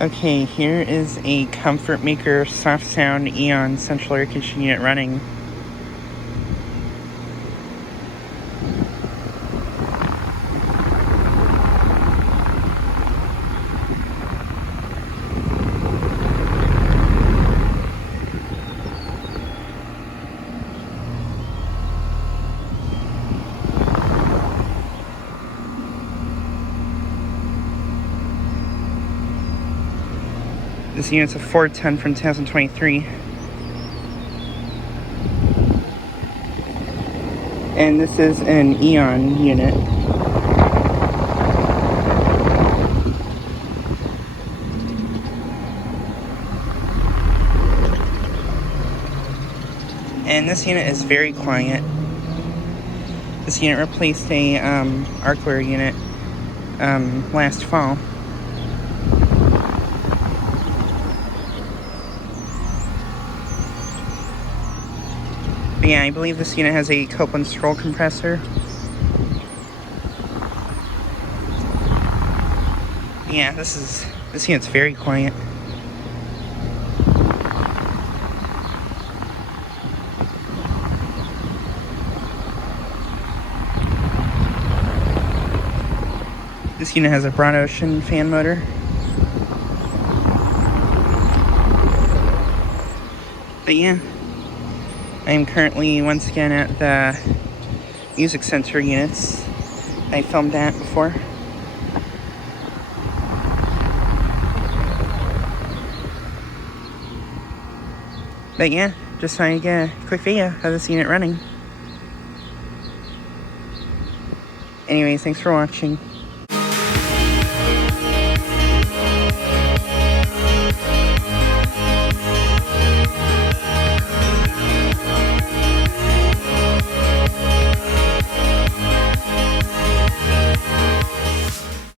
Okay, here is a Comfortmaker Softsound Eon central air conditioning unit running. This unit's a 410 from 2023. And this is an Eon unit. And this unit is very quiet. This unit replaced a Arcoaire unit last fall. But yeah, I believe this unit has a Copeland scroll compressor. Yeah, this unit's very quiet. This unit has a broad ocean fan motor. But yeah, I am currently once again at the music center units I filmed at before. But yeah, just trying to get a quick video of this unit running. Anyways, thanks for watching.